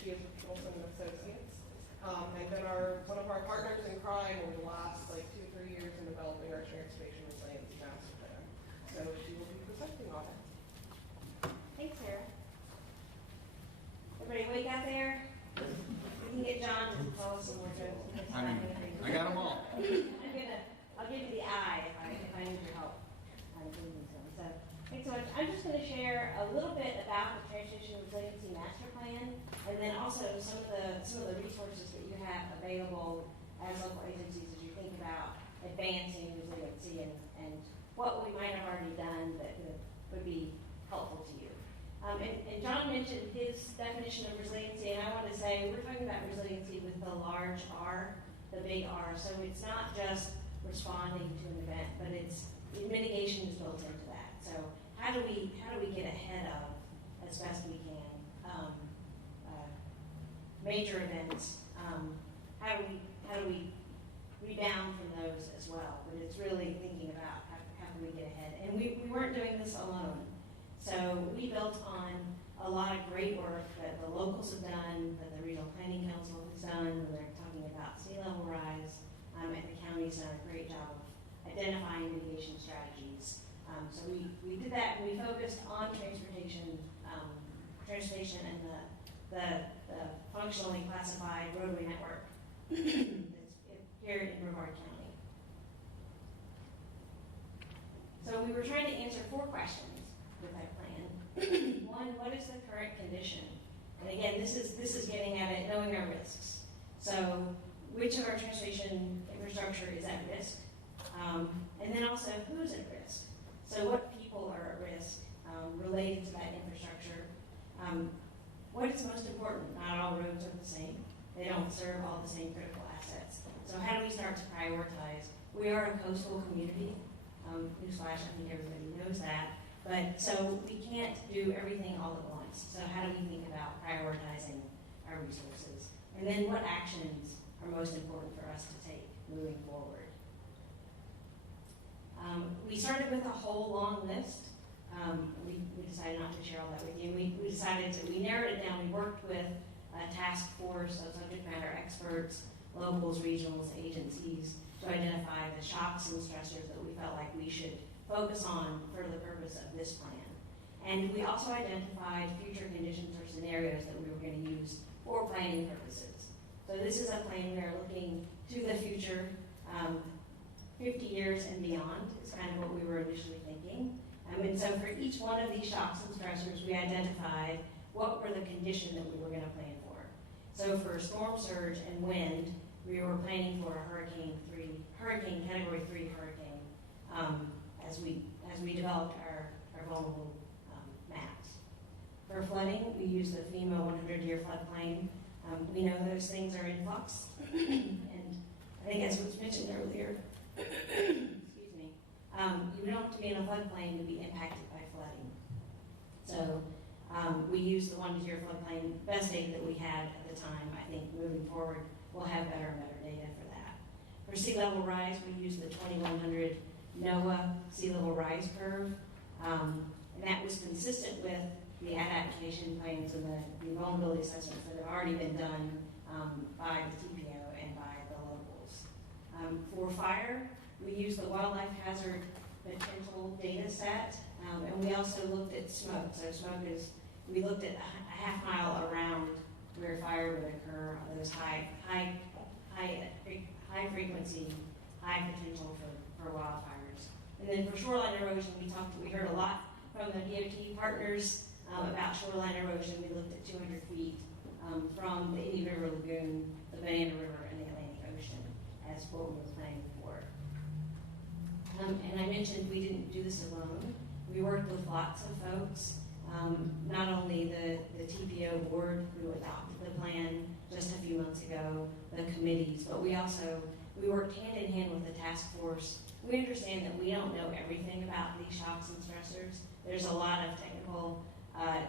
She is with Kittelson Associates. And been one of our partners in crime over the last 2 or 3 years in developing our Transportation Resiliency Master Plan. So she will be presenting on it. Thanks, Sarah. Everybody awake out there? You can get John to tell us some more jokes. I got them all. I'll give you the eye if I need your help. So thanks so much. I'm just going to share a little bit about the Transportation Resiliency Master Plan, and then also some of the resources that you have available as local agencies as you think about advancing resiliency and what we might have already done that would be helpful to you. And John mentioned his definition of resiliency, and I want to say we're talking about resiliency with the large R, the big R. So it's not just responding to an event, but it's mitigation is built into that. So how do we get ahead of, as best we can, major events? How do we rebound from those as well? But it's really thinking about how can we get ahead. And we weren't doing this alone. So we built on a lot of great work that the locals have done, that the Regional Planning Council has done, when they're talking about sea level rise, and the county's done a great job of identifying mitigation strategies. So we did that, and we focused on transportation and the functionally classified roadway network that's here in Brevard County. So we were trying to answer 4 questions with that plan. 1, what is the current condition? And again, this is getting at it, knowing our risks. So which of our transportation infrastructure is at risk? And then also who's at risk? So what people are at risk related to that infrastructure? What is most important? Not all roads are the same. They don't serve all the same critical assets. So how do we start to prioritize? We are a coastal community. Newsflash, I think everybody knows that. But so we can't do everything all at once. So how do we think about prioritizing our resources? And then what actions are most important for us to take moving forward? We started with a whole long list. We decided not to share all that with you. We narrowed it down. We worked with a task force of subject matter experts, locals, regionals, agencies, to identify the shocks and stressors that we felt like we should focus on for the purpose of this plan. And we also identified future conditions or scenarios that we were going to use for planning purposes. So this is a plan we are looking to the future, 50 years and beyond is kind of what we were initially thinking. And so for each one of these shocks and stressors, we identified what were the condition that we were going to plan for. So for storm surge and wind, we were planning for a category 3 hurricane as we developed our vulnerable maps. For flooding, we used the FEMA 100-year floodplain. We know those things are in flux, and I think as was mentioned earlier, excuse me, you don't have to be in a floodplain to be impacted by flooding. So we used the 1-year floodplain, best data that we had at the time. I think moving forward, we'll have better and better data for that. For sea level rise, we used the 2100 NOAA sea level rise curve, and that was consistent with the adaptation plans and the vulnerability assessments that have already been done by the TPO and by the locals. For fire, we used the wildlife hazard potential data set, and we also looked at smoke. So smoke is, we looked at a half mile around where fire would occur, those high frequency, high potential for wildfires. And then for shoreline erosion, we heard a lot from the DOT partners about shoreline erosion. We looked at 200 feet from the Indian River Lagoon, the Banana River, and the Atlantic Ocean as what we were planning for. And I mentioned we didn't do this alone. We worked with lots of folks, not only the TPO board who adopted the plan just a few months ago, the committees, but we worked hand in hand with the task force. We understand that we don't know everything about these shocks and stressors. There's a lot of technical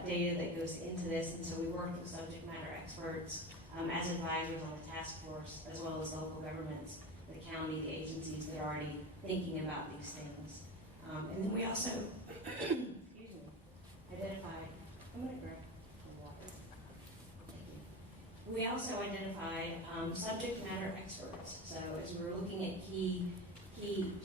data that goes into this, and so we worked with subject matter experts as advisors on the task force, as well as local governments, the county, the agencies that are already thinking about these things. And then we also identified, I'm going to grab some water. Thank you. We also identified subject matter experts. So as we were looking at key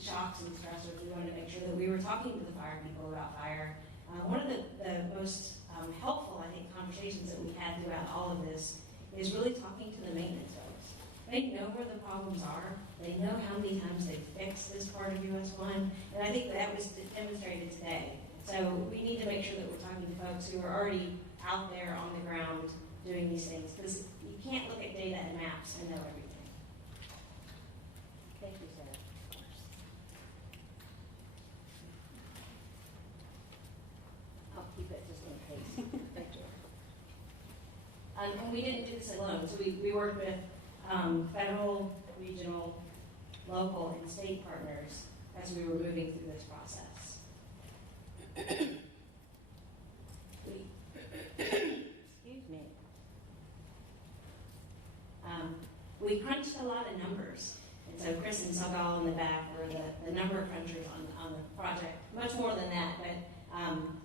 shocks and stressors, we wanted to make sure that we were talking to the fire people about fire. One of the most helpful, I think, conversations that we had throughout all of this is really talking to the maintenance folks. They know where the problems are. They know how many times they've fixed this part of US 1, and I think that was demonstrated today. So we need to make sure that we're talking to folks who are already out there on the ground doing these things, because you can't look at data and maps and know everything. Thank you, Sarah. I'll keep it just in case. Thank you. And we didn't do this alone, so we worked with federal, regional, local, and state partners as we were moving through this process. Excuse me. We crunched a lot of numbers, and so Chris and Sogal in the back were the number crunchers on the project. Much more than that, but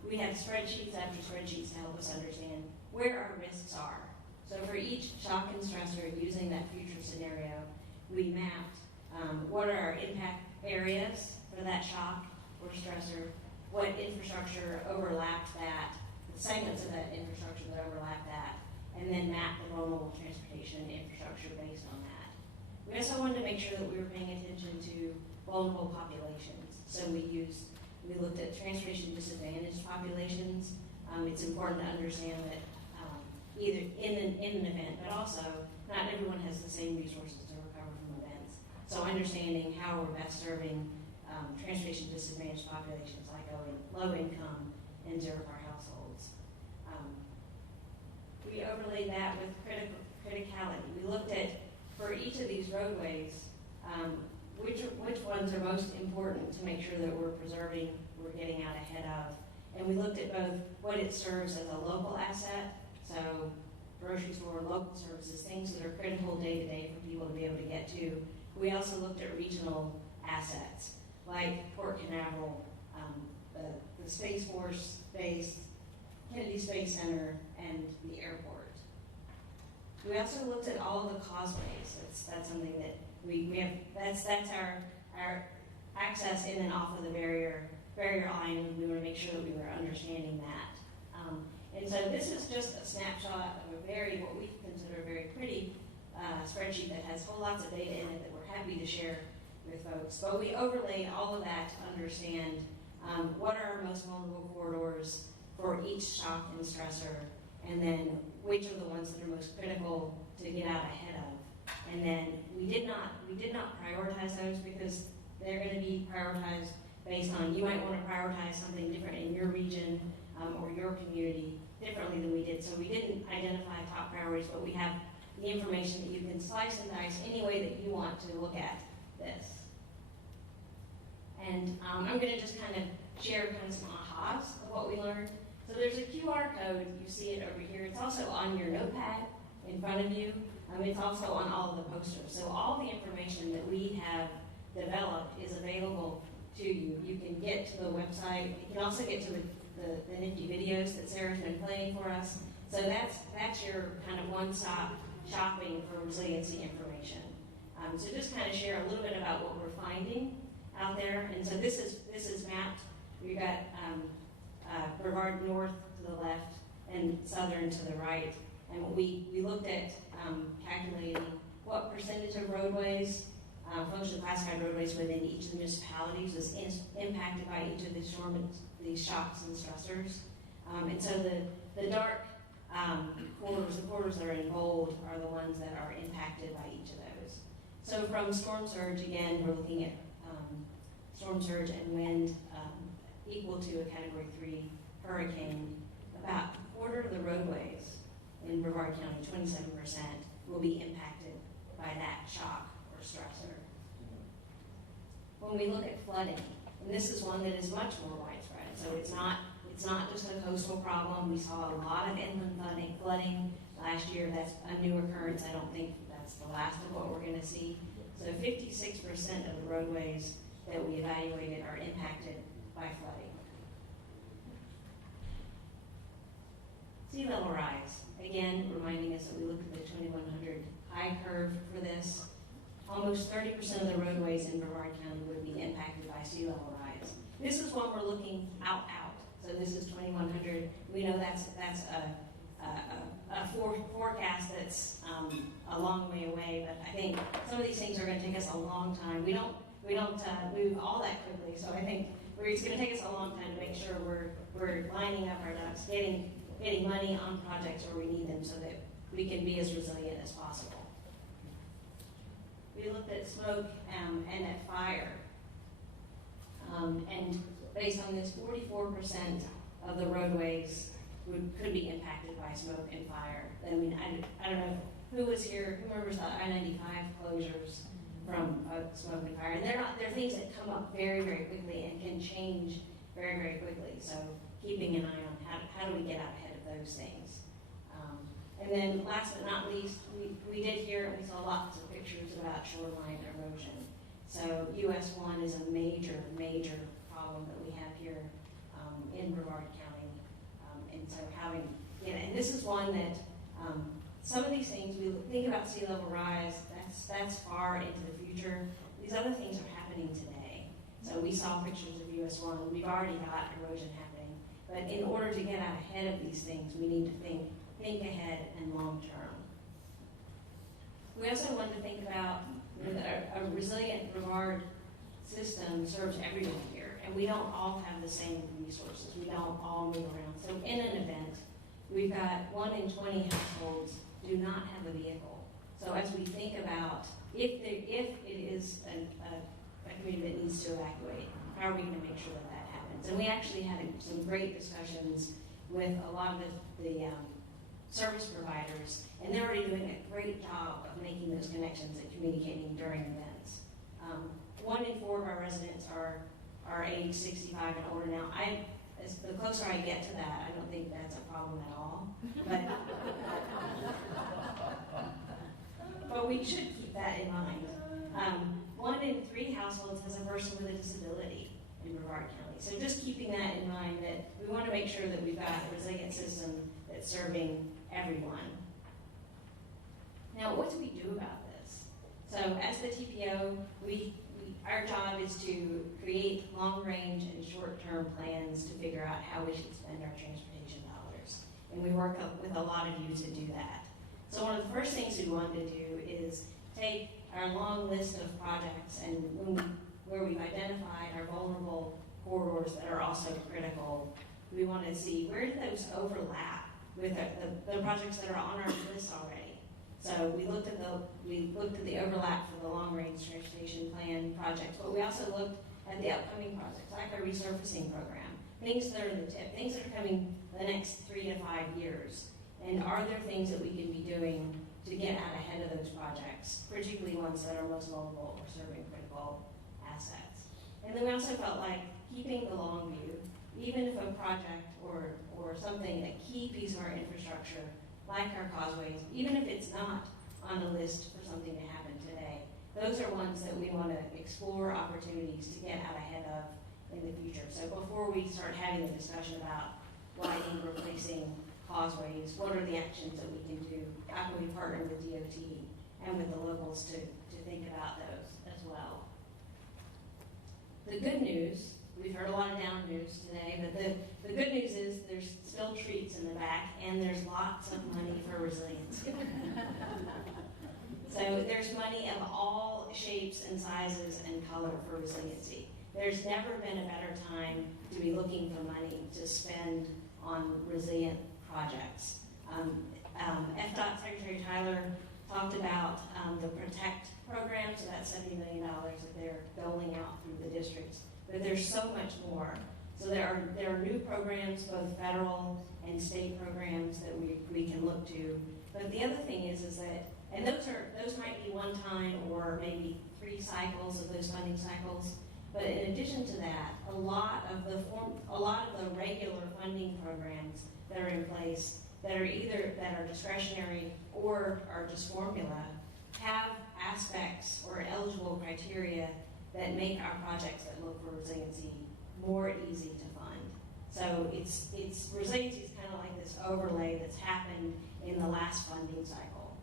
we had spreadsheets after spreadsheets to help us understand where our risks are. So for each shock and stressor using that future scenario, we mapped what are our impact areas for that shock or stressor, what infrastructure overlapped that, the segments of that infrastructure that overlap that, and then map the vulnerable transportation infrastructure based on that. We also wanted to make sure that we were paying attention to vulnerable populations. So we looked at transportation disadvantaged populations. It's important to understand that either in an event, but also not everyone has the same resources to recover from events. So understanding how we're best serving transportation disadvantaged populations like low income and zero-car households. We overlaid that with criticality. We looked at, for each of these roadways, which ones are most important to make sure that we're preserving, we're getting out ahead of. And we looked at both what it serves as a local asset, so grocery store, local services, things that are critical day to day for people to be able to get to. We also looked at regional assets, like Port Canaveral, the Space Force Base, Kennedy Space Center, and the airport. We also looked at all of the causeways. That's something that we have. That's our access in and off of the barrier line, and we want to make sure that we were understanding that. And so this is just a snapshot of what we consider a very pretty spreadsheet that has whole lots of data in it that we're happy to share with folks. But we overlaid all of that to understand what are our most vulnerable corridors for each shock and stressor, and then which are the ones that are most critical to get out ahead of. And then we did not prioritize those because they're going to be prioritized based on, you might want to prioritize something different in your region or your community differently than we did. So we didn't identify top priorities, but we have the information that you can slice and dice any way that you want to look at this. And I'm going to just kind of share kind of some ahas of what we learned. So there's a QR code, you see it over here. It's also on your notepad in front of you. It's also on all of the posters. So all the information that we have developed is available to you. You can get to the website. You can also get to the nifty videos that Sarah's been playing for us. So that's your kind of one-stop shopping for resiliency information. So just kind of share a little bit about what we're finding out there. And so this is mapped. We've got Brevard North to the left and Southern to the right. And we looked at calculating what percentage of roadways, functionally classified roadways within each of the municipalities was impacted by each of these shocks and stressors. And so the dark corridors, the corridors that are in bold, are the ones that are impacted by each of those. So from storm surge, again, we're looking at storm surge and wind equal to a Category 3 hurricane. About a quarter of the roadways in Brevard County, 27%, will be impacted by that shock or stressor. When we look at flooding, and this is one that is much more widespread, so it's not just a coastal problem. We saw a lot of inland flooding last year. That's a new occurrence. I don't think that's the last of what we're going to see. So 56% of the roadways that we evaluated are impacted by flooding. Sea level rise, again, reminding us So we looked at the 2100 high curve for this. Almost 30% of the roadways in Brevard County would be impacted by sea level rise. This is one we're looking out. So this is 2100. We know that's a forecast that's a long way away, but I think some of these things are going to take us a long time. We don't move all that quickly, so I think it's going to take us a long time to make sure we're lining up our ducks, getting money on projects where we need them, so that we can be as resilient as possible. We looked at smoke and at fire, and based on this, 44% of the roadways could be impacted by smoke and fire. I mean, I don't know who was here, who remembers the I-95 closures from smoke and fire. And they're things that come up very, very quickly and can change very, very quickly. So keeping an eye on how do we get out ahead of those things. And then last but not least, we did hear, and we saw lots of pictures about shoreline erosion. So US 1 is a major, major problem that we have here in Brevard County. And so and this is one that some of these things, we think about sea level rise, that's far into the future. These other things are happening today. So we saw pictures of US 1, we've already got erosion happening. But in order to get out ahead of these things, we need to think ahead and long term. We also want to think about a resilient Brevard system serves everyone here, and we don't all have the same resources. We don't all move around. So in an event, we've got 1 in 20 households do not have a vehicle. So as we think about if it is a community that needs to evacuate, how are we going to make sure that happens? And we actually had some great discussions with a lot of the service providers, and they're already doing a great job of making those connections and communicating during events. 1 in 4 of our residents are age 65 and older now. The closer I get to that, I don't think that's a problem at all. But we should keep that in mind. 1 in 3 households has a person with a disability in Brevard County. So just keeping that in mind, that we want to make sure that we've got a resilient system that's serving everyone. Now, what do we do about this? So as the TPO, our job is to create long-range and short-term plans to figure out how we should spend our transportation dollars. And we work with a lot of you to do that. So one of the first things we wanted to do is take our long list of projects and where we've identified our vulnerable corridors that are also critical, we want to see where do those overlap with the projects that are on our list already. So we looked at the overlap for the long-range transportation plan projects, but we also looked at the upcoming projects, like our resurfacing program, things that are in the tip, things that are coming the next 3 to 5 years. And are there things that we can be doing to get out ahead of those projects, particularly ones that are most vulnerable or serving critical assets? And then we also felt like keeping the long view, even if a project or something, a key piece of our infrastructure, like our causeways, even if it's not on the list for something to happen today, those are ones that we want to explore opportunities to get out ahead of in the future. So before we start having a discussion about widening, replacing causeways, what are the actions that we can do? How can we partner with DOT and with the locals to think about those as well? The good news, we've heard a lot of down news today, but the good news is there's still treats in the back, and there's lots of money for resiliency. So there's money of all shapes and sizes and color for resiliency. There's never been a better time to be looking for money to spend on resilient projects. FDOT Secretary Tyler talked about the PROTECT program, so that's $70 million that they're doling out through the districts. But there's so much more. So there are new programs, both federal and state programs that we can look to. But the other thing is that, and those might be one time or maybe 3 cycles of those funding cycles. But in addition to that, a lot of the regular funding programs that are in place that are discretionary or are just formula have aspects or eligible criteria that make our projects that look for resiliency more easy to fund. So it's resiliency is kind of like this overlay that's happened in the last funding cycle.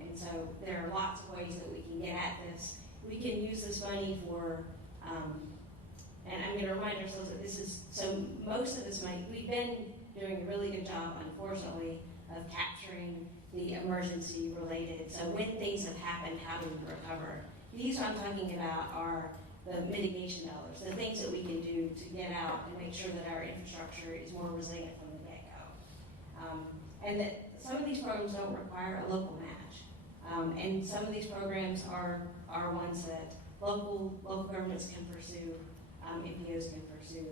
And so there are lots of ways that we can get at this. We can use this money for, and I'm going to remind ourselves that this is, so most of this money, we've been doing a really good job, unfortunately, of capturing the emergency related. So when things have happened, how do we recover? These I'm talking about are the mitigation dollars, the things that we can do to get out and make sure that our infrastructure is more resilient from the get-go. And that some of these programs don't require a local match. And some of these programs are ones that local governments can pursue, NPOs can pursue,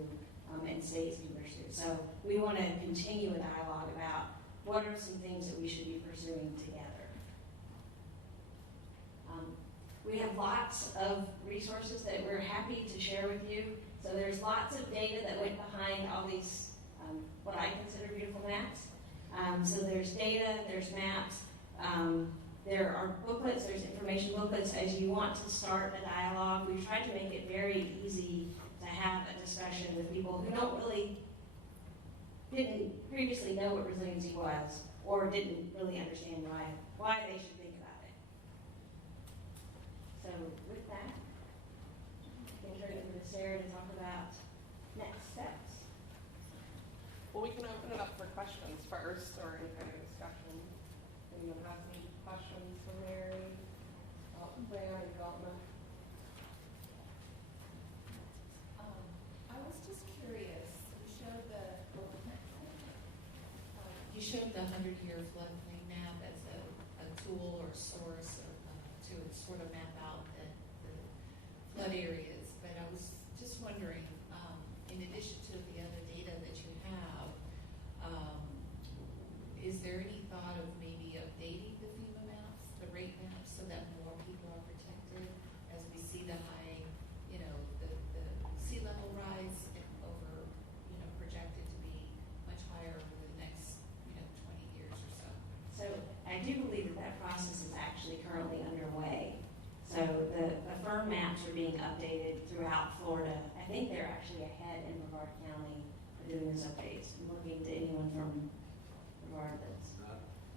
and states can pursue. So we want to continue a dialogue about what are some things that we should be pursuing together. We have lots of resources that we're happy to share with you. So there's lots of data that went behind all these, what I consider beautiful maps. So there's data, there's maps, there are booklets, there's information booklets as you want to start a dialogue. We've tried to make it very easy to have a discussion with people who didn't previously know what resiliency was or didn't really understand why they should think about it. So with that, I can turn it over to Sarah to talk about next steps. Well, we can open it up for questions first, or any kind of discussion. Anyone have any questions for Mary about the plan and development? I was just curious. You showed the 100-year floodplain map as a tool or source to sort of map out the flood areas. But I was just wondering, in addition to the other data that you have, is there any thought of maybe updating the FEMA maps, the rate maps, so that more people are protected as we see the high, the sea level rise and over, projected to be much higher over the next, 20 years or so? So I do believe that process is actually currently underway. So the firm maps are being updated throughout Florida. I think they're actually ahead in Brevard County for doing those updates. I'm looking to anyone from Brevard that's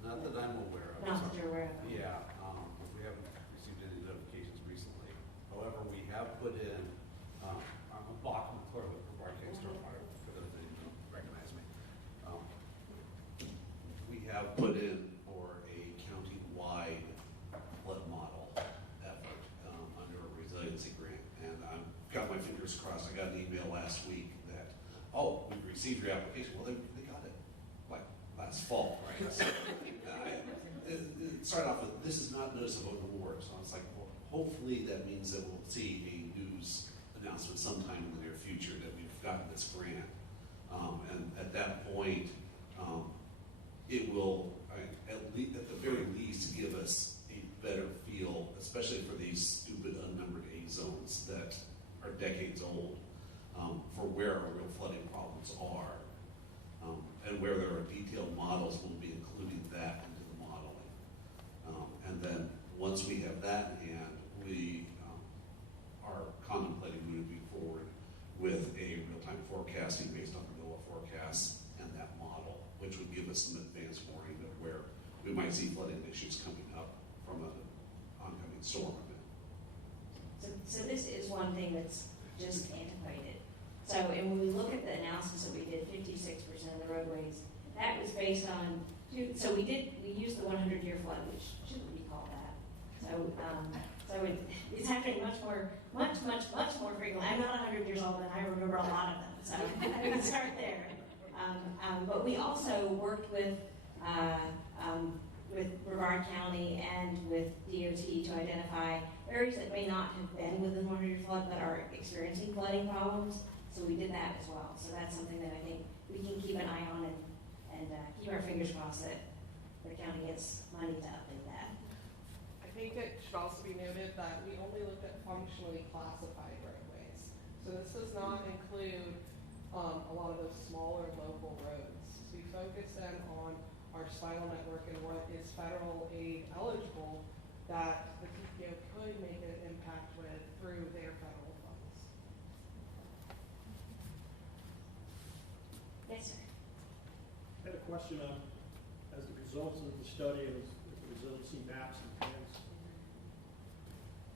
Not that I'm aware of. not that you're aware of. Yeah, we haven't received any notifications recently. However, we have put in, I'm Bachman Clerk with Brevard County Stormwater, for those that don't recognize me. We have put in for a county-wide flood model effort under a resiliency grant, and I've got my fingers crossed. I got an email last week that, we've received your application. Well, they got it like last fall, right? So, it started off with, this is not notice of award. So I was like, well, hopefully that means that we'll see a news announcement sometime in the near future that we've gotten this grant. And at that point, it will, at the very least, give us a better feel, especially for these stupid unnumbered A zones that are decades old, for where our real flooding problems are. And where there are detailed models, we'll be including that into the modeling. And then once we have that in hand, we are contemplating moving forward with a real-time forecasting based on the NOAA forecasts and that model, which would give us some advanced warning of where we might see flooding issues coming up from an oncoming storm event. So this is one thing that's just antiquated. So, and when we look at the analysis that we did, 56% of the roadways, that was based on, so we used the 100-year flood, which shouldn't be called that. So it's happening much more frequently. I'm not 100 years old and I remember a lot of them, so I can start there. But we also worked with Brevard County and with DOT to identify areas that may not have been within 100-year flood but are experiencing flooding problems. So we did that as well. So that's something that I think we can keep an eye on and keep our fingers crossed that the county gets money to update that. I think it should also be noted that we only looked at functionally classified roadways. So this does not include a lot of those smaller local roads. So we focus then on our spinal network and what is federal aid eligible that the TPO could make an impact with through their federal funds. Yes, sir. I had a question on, as it results of the study and the resiliency maps and plans.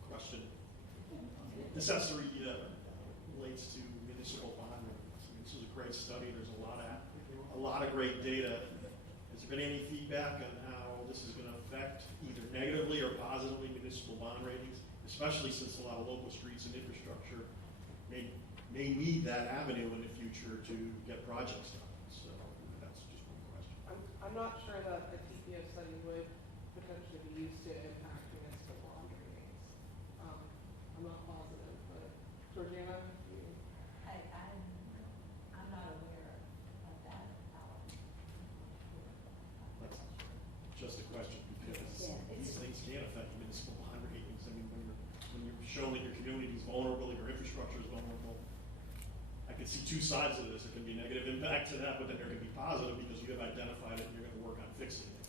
Question. Accessory relates to municipal bond ratings. I mean, this is a great study. There's a lot of great data. Has there been any feedback on how this is going to affect either negatively or positively municipal bond ratings, especially since a lot of local streets and infrastructure may need that avenue in the future to get projects done? So that's just one question. I'm not sure that a TPO study would potentially be used to impact municipal bond ratings. I'm not positive, but Georgiana, you? I'm not aware of that. That's just a question because Yeah, these things can affect municipal bond ratings. I mean, when you're showing that your community is vulnerable, your infrastructure is vulnerable, I can see two sides of this. It can be negative impact to that, but then there can be positive because you have identified it and you're going to work on fixing it.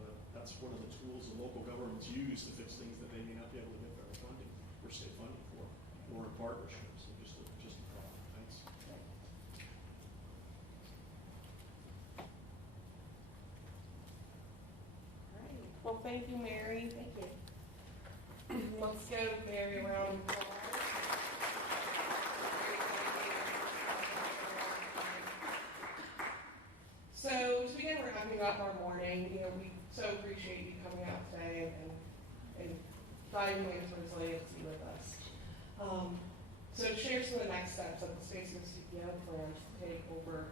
But that's one of the tools that local governments use to fix things that they may not be able to get federal funding or state funding for, or in partnerships. So just a thought. Thanks. All right, Well, thank you, Mary. thank you. Let's go Mary around. So to begin wrapping up our morning, we so appreciate you coming out today and diving into resiliency with us. So to share some of the next steps of the SCTPO plan to take over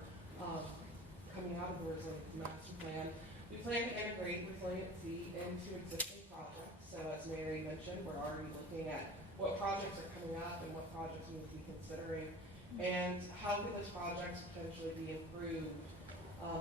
coming out of the Resiliency Master Plan, we plan to integrate resiliency into existing projects. So as Mary mentioned, we're already looking at what projects are coming up and what projects we need to be considering, and how could those projects potentially be improved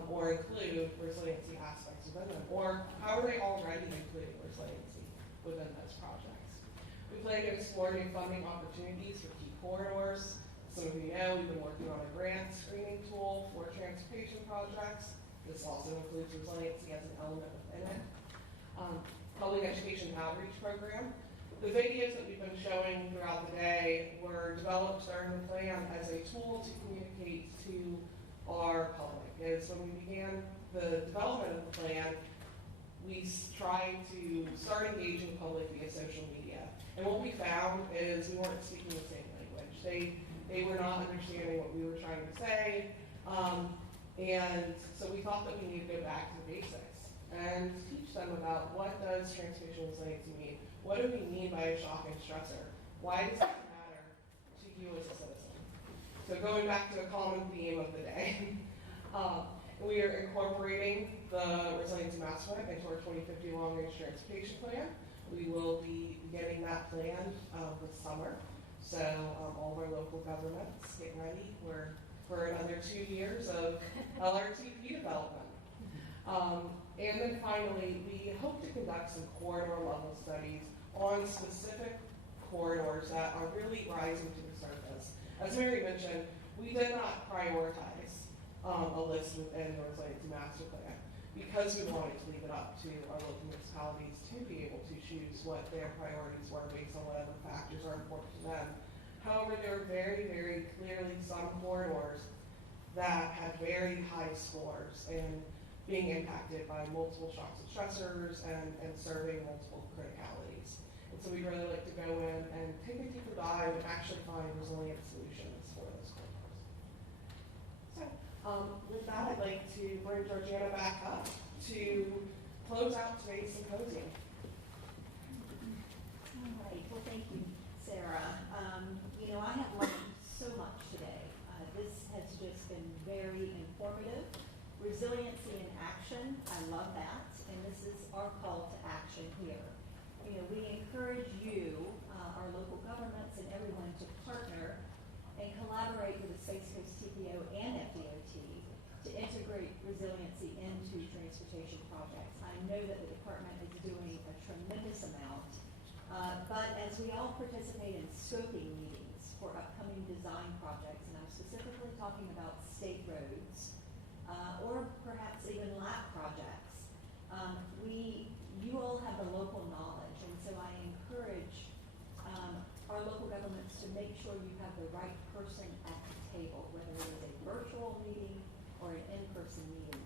or include resiliency aspects within them, or how are they already including resiliency within those projects. We plan to explore new funding opportunities for key corridors. Some of you know we've been working on a grant screening tool for transportation projects. This also includes resiliency as an element within it. Public education outreach program. The videos that we've been showing throughout the day were developed during the plan as a tool to communicate to our public. Is when we began the development of the plan, we tried to start engaging the public via social media. And what we found is we weren't speaking the same language. They were not understanding what we were trying to say. And so we thought that we needed to go back to the basics and teach them about what does transportation resiliency mean? What do we mean by a shock and stressor? Why does that matter to you as a citizen? So going back to a common theme of the day, we are incorporating the Resiliency Master Plan into our 2050 long-range transportation plan. We will be getting that plan this summer. So all of our local governments, get ready. We're for another 2 years of LRTP development. And then finally, we hope to conduct some corridor level studies on specific corridors that are really rising to the surface. As Mary mentioned, we did not prioritize a list within the Resiliency Master Plan because we wanted to leave it up to our local municipalities to be able to choose what their priorities were based on whatever factors are important to them. However, there are very, very clearly some corridors that have very high scores and being impacted by multiple shocks and stressors and serving multiple criticalities. And so we'd really like to go in and take a deeper dive and actually find resilient solutions for those corridors. So with that, I'd like to bring Georgiana back up to close out today's symposium. All right, well, thank you, Sarah. I have learned so much today. This has just been very informative. Resiliency in action, I love that, and this is our call to action here. We encourage you, our local governments and everyone to partner and collaborate with the Space Coast TPO and FDOT to integrate resiliency into transportation projects. I know that the department is doing a tremendous amount, but as we all participate in scoping meetings for upcoming design projects, and I'm specifically talking about state roads, or perhaps even lap projects, you all have the local knowledge, and so I encourage our local governments to make sure you have the right person at the table, whether it is a virtual meeting or an in-person meeting.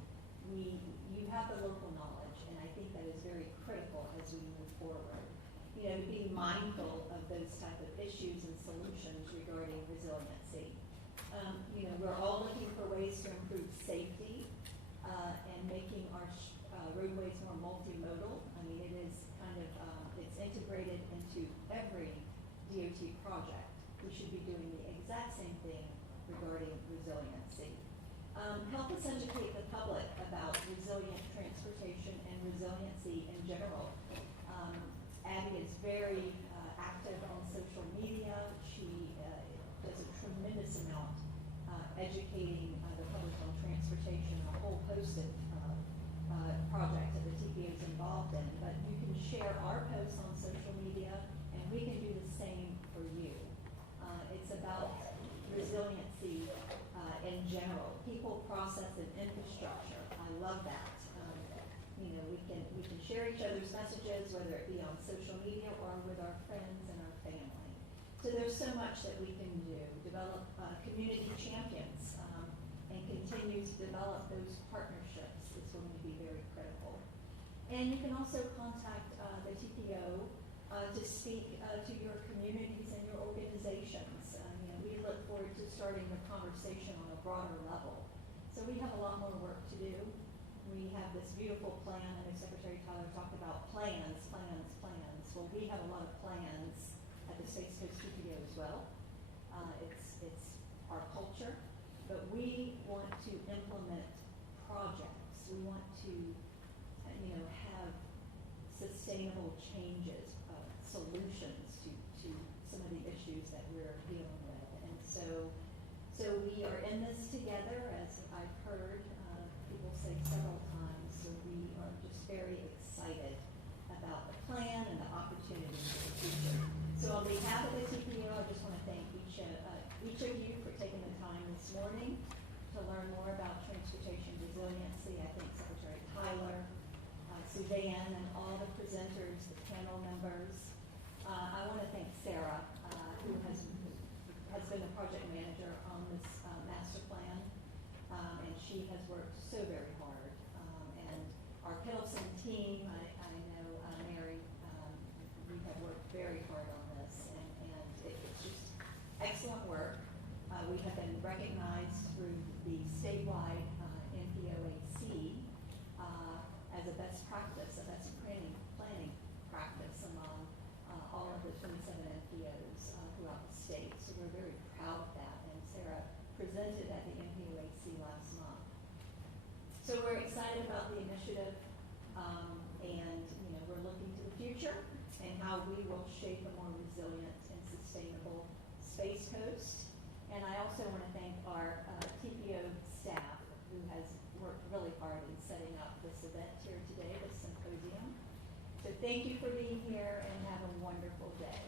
you have the local knowledge, and I think that is very critical as we move forward. You know, being mindful of those type of issues and solutions regarding resiliency. You know, we're all looking for ways to improve safety and making our roadways more multimodal. I mean, it is kind of, it's integrated into every DOT project. We should be doing the exact same thing regarding resiliency. Help us educate the public about resilient transportation and resiliency in general. Abby is very active on social media. She does a tremendous amount educating the public on transportation and a whole host of projects that the TPO is involved in. But you can share our posts on social media, and we can do the same for you. It's about resiliency in general, people, process, and infrastructure. I love that. You know, we can share each other's messages, whether it be on social media or with our friends and our family. So there's so much that we can do. Develop community champions and continue to develop those partnerships is going to be very critical. And you can also contact the TPO to speak to your communities and your organizations. You know, we look forward to starting the conversation on a broader level. So we have a lot more work to do. We have this beautiful plan, and Secretary Tyler talked about plans. Well, we have a lot of plans at the Space Coast TPO as well. It's our culture, but we want to implement projects. We want to, you know, have sustainable changes, solutions to some of the issues that we're dealing with. And so we are in this together, as I've heard people say several times. So we are just very excited about the plan and the opportunities for the future. So on behalf of the TPO, I just want to thank each of you for taking the time this morning to learn more about transportation resiliency. I thank Secretary Tyler, Suzanne, and all the presenters, the panel members. I want to thank Sarah, who has been the project manager on this master plan, and she has worked so very hard. And our Kittelson team, I know Mary, we have worked very hard on this, and it's just excellent work. We have been recognized through the statewide NPOAC as a best practice, a best planning practice among all of the 27 NPOs throughout the state. So we're very proud of that, and Sarah presented at the NPOAC last month. So we're excited about the initiative, and you know, we're looking to the future and how we will shape a more resilient and sustainable Space Coast. And I also want to thank our TPO staff, who has worked really hard in setting up this event here today, this symposium. So thank you for being here, and have a wonderful day.